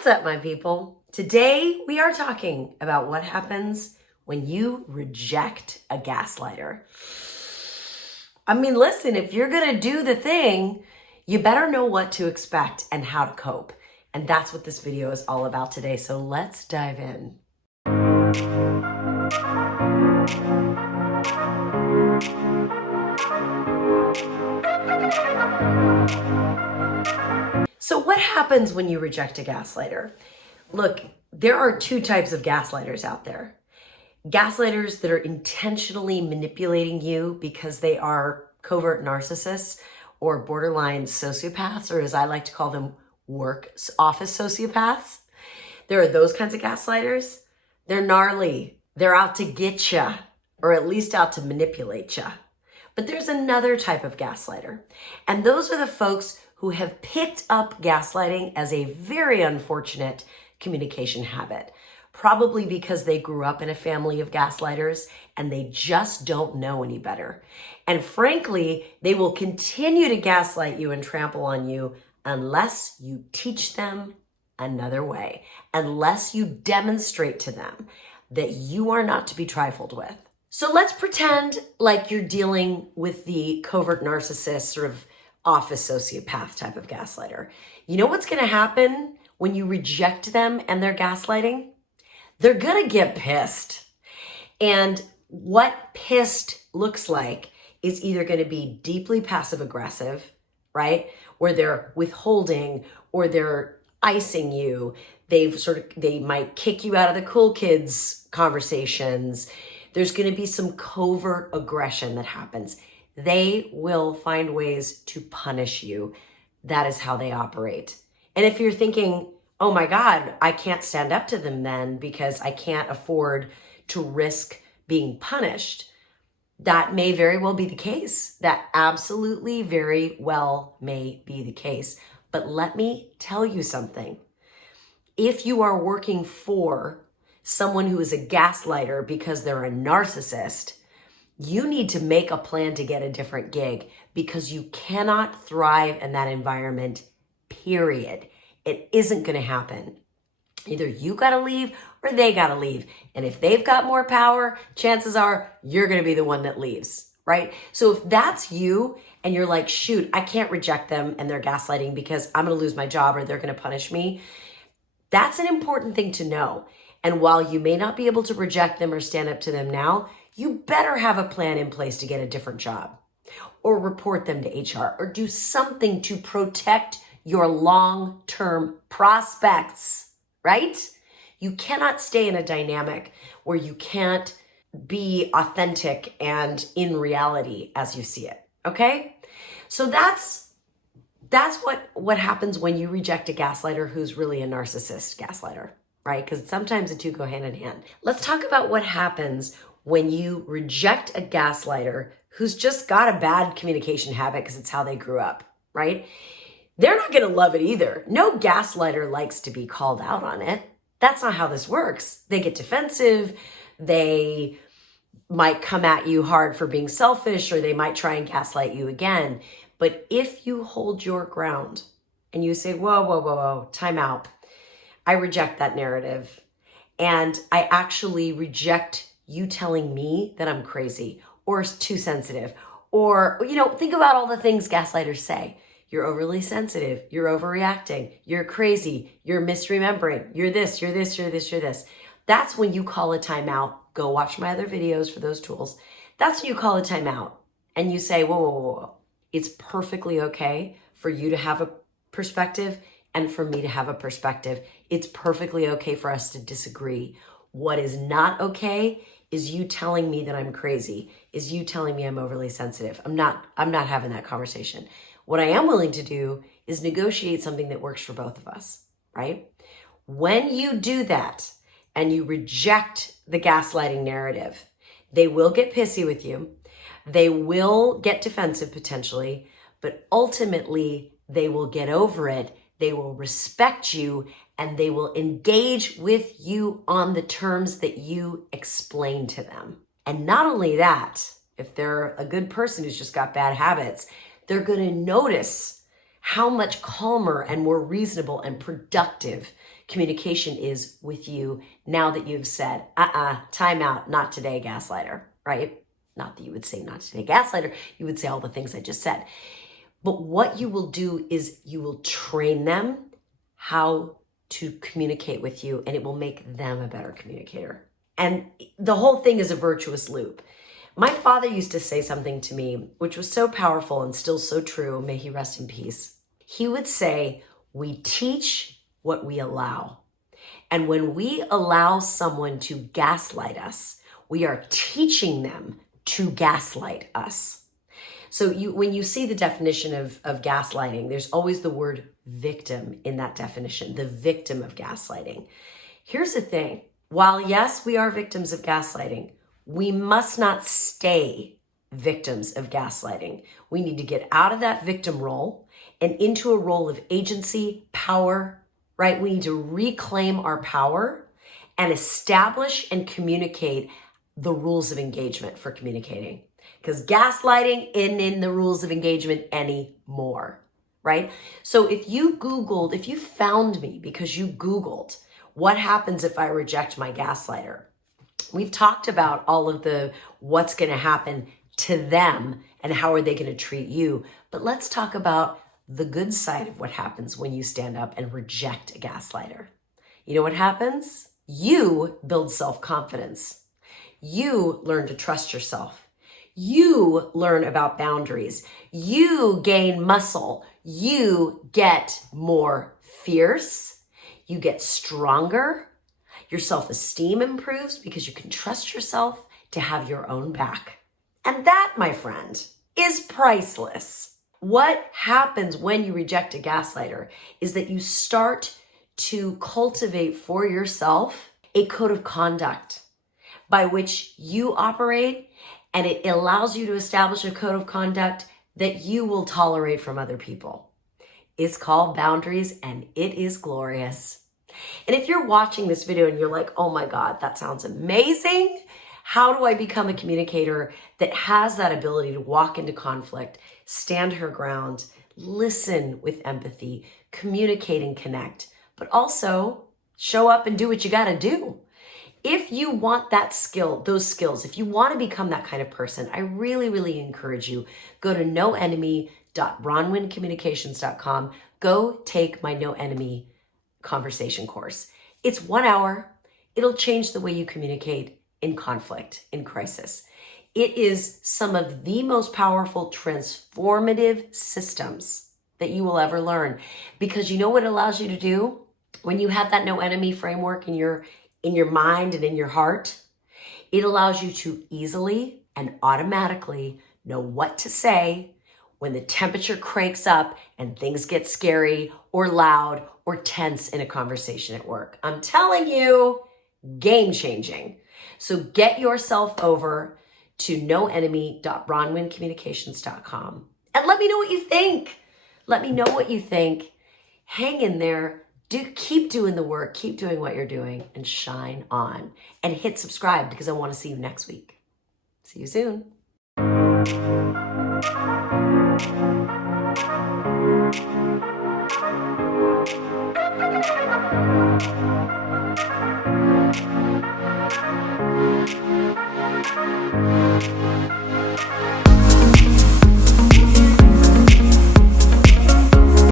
What's up, my people? Today, we are talking about what happens when you reject a gaslighter. I mean, listen, if you're gonna do the thing, you better know what to expect and how to cope. And that's what this video is all about today. So let's dive in. So what happens when you reject a gaslighter? Look, there are two types of gaslighters out there. Gaslighters that are intentionally manipulating you because they are covert narcissists or borderline sociopaths, or as I like to call them, work office sociopaths. There are those kinds of gaslighters. They're gnarly. They're out to get you, or at least out to manipulate you. But there's another type of gaslighter, and those are the folks who have picked up gaslighting as a very unfortunate communication habit, probably because they grew up in a family of gaslighters and they just don't know any better. And frankly, they will continue to gaslight you and trample on you unless you teach them another way, unless you demonstrate to them that you are not to be trifled with. So let's pretend like you're dealing with the covert narcissist, sort of office sociopath type of gaslighter. You know what's going to happen when you reject them and their gaslighting? They're going to get pissed. And what pissed looks like is either going to be deeply passive aggressive, right? Where they're withholding or they're icing you. They might kick you out of the cool kids conversations. There's going to be some covert aggression that happens. They will find ways to punish you. That is how they operate. And if you're thinking, oh my God, I can't stand up to them then because I can't afford to risk being punished, that may very well be the case. That absolutely very well may be the case. But let me tell you something. If you are working for someone who is a gaslighter because they're a narcissist, you need to make a plan to get a different gig because you cannot thrive in that environment, period. It isn't going to happen. Either you got to leave or they got to leave. And if they've got more power, chances are you're going to be the one that leaves, right? So if that's you and you're like, shoot, I can't reject them and they're gaslighting because I'm going to lose my job or they're going to punish me, that's an important thing to know. And while you may not be able to reject them or stand up to them now, you better have a plan in place to get a different job or report them to HR or do something to protect your long-term prospects, right? You cannot stay in a dynamic where you can't be authentic and in reality as you see it, okay? So that's what happens when you reject a gaslighter who's really a narcissist gaslighter, right? Because sometimes the two go hand in hand. Let's talk about what happens when you reject a gaslighter who's just got a bad communication habit because it's how they grew up, right? They're not going to love it either. No gaslighter likes to be called out on it. That's not how this works. They get defensive. They might come at you hard for being selfish, or they might try and gaslight you again. But if you hold your ground and you say, whoa, whoa, whoa, whoa, time out. I reject that narrative. And I actually reject you telling me that I'm crazy or too sensitive. Or, think about all the things gaslighters say. You're overly sensitive. You're overreacting. You're crazy. You're misremembering. You're this, you're this, you're this, you're this. That's when you call a timeout. Go watch my other videos for those tools. That's when you call a timeout and you say, whoa, whoa, whoa, whoa. It's perfectly okay for you to have a perspective and for me to have a perspective. It's perfectly okay for us to disagree. What is not okay is you telling me that I'm crazy, is you telling me I'm overly sensitive. I'm not having that conversation. What I am willing to do is negotiate something that works for both of us, right? When you do that and you reject the gaslighting narrative, they will get pissy with you. They will get defensive potentially, but ultimately they will get over it. They will respect you and they will engage with you on the terms that you explain to them. And not only that, if they're a good person who's just got bad habits, they're going to notice how much calmer and more reasonable and productive communication is with you now that you've said, time out, not today, gaslighter, right? Not that you would say not today, gaslighter. You would say all the things I just said. But what you will do is you will train them how to communicate with you, and it will make them a better communicator. And the whole thing is a virtuous loop. My father used to say something to me, which was so powerful and still so true. May he rest in peace. He would say, we teach what we allow. And when we allow someone to gaslight us, we are teaching them to gaslight us. So when you see the definition of gaslighting, there's always the word victim in that definition, the victim of gaslighting. Here's the thing. While yes, we are victims of gaslighting, we must not stay victims of gaslighting. We need to get out of that victim role and into a role of agency, power, right? We need to reclaim our power and establish and communicate the rules of engagement for communicating. Because gaslighting isn't in the rules of engagement anymore, right? So if you found me because you Googled, what happens if I reject my gaslighter? We've talked about all of the what's going to happen to them and how are they going to treat you. But let's talk about the good side of what happens when you stand up and reject a gaslighter. You know what happens? You build self-confidence. You learn to trust yourself. You learn about boundaries. You gain muscle. You get more fierce. You get stronger. Your self-esteem improves because you can trust yourself to have your own back. And that, my friend, is priceless. What happens when you reject a gaslighter is that you start to cultivate for yourself a code of conduct by which you operate, and it allows you to establish a code of conduct that you will tolerate from other people. It's called boundaries, and it is glorious. And if you're watching this video and you're like, oh my God, that sounds amazing. How do I become a communicator that has that ability to walk into conflict, stand her ground, listen with empathy, communicate and connect, but also show up and do what you got to do? If you want that skill, those skills, if you want to become that kind of person, I really, really encourage you, go to noenemy.bronwyncommunications.com. Go take my No Enemy conversation course. It's 1 hour. It'll change the way you communicate in conflict, in crisis. It is some of the most powerful transformative systems that you will ever learn, because you know what it allows you to do when you have that no enemy framework in your mind and in your heart? It allows you to easily and automatically know what to say when the temperature cranks up and things get scary or loud or tense in a conversation at work. I'm telling you, game changing. So get yourself over to noenemy.bronwyncommunications.com and let me know what you think. Let me know what you think. Hang in there. Keep doing the work, keep doing what you're doing, and shine on. And hit subscribe because I want to see you next week. See you soon.